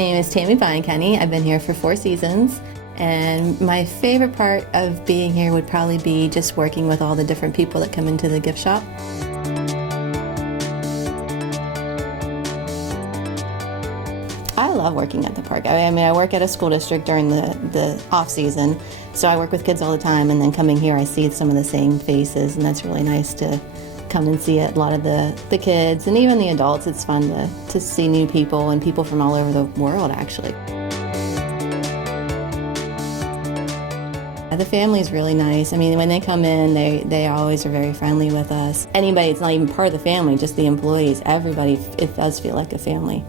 name is Tammy Bianchini. I've been here for 4 seasons, and my favorite part of being here would probably be just working with all the different people that come into the gift shop. I love working at the park. I mean, I work at a school district during the off-season, so I work with kids all the time, and then coming here I see some of the same faces, and that's really nice to come and see it. A lot of the kids and even the adults. It's fun to see new people and people from all over the world, actually. The family's really nice. I mean, when they come in, they always are very friendly with us. Anybody that's not even part of the family, just the employees, everybody, it does feel like a family.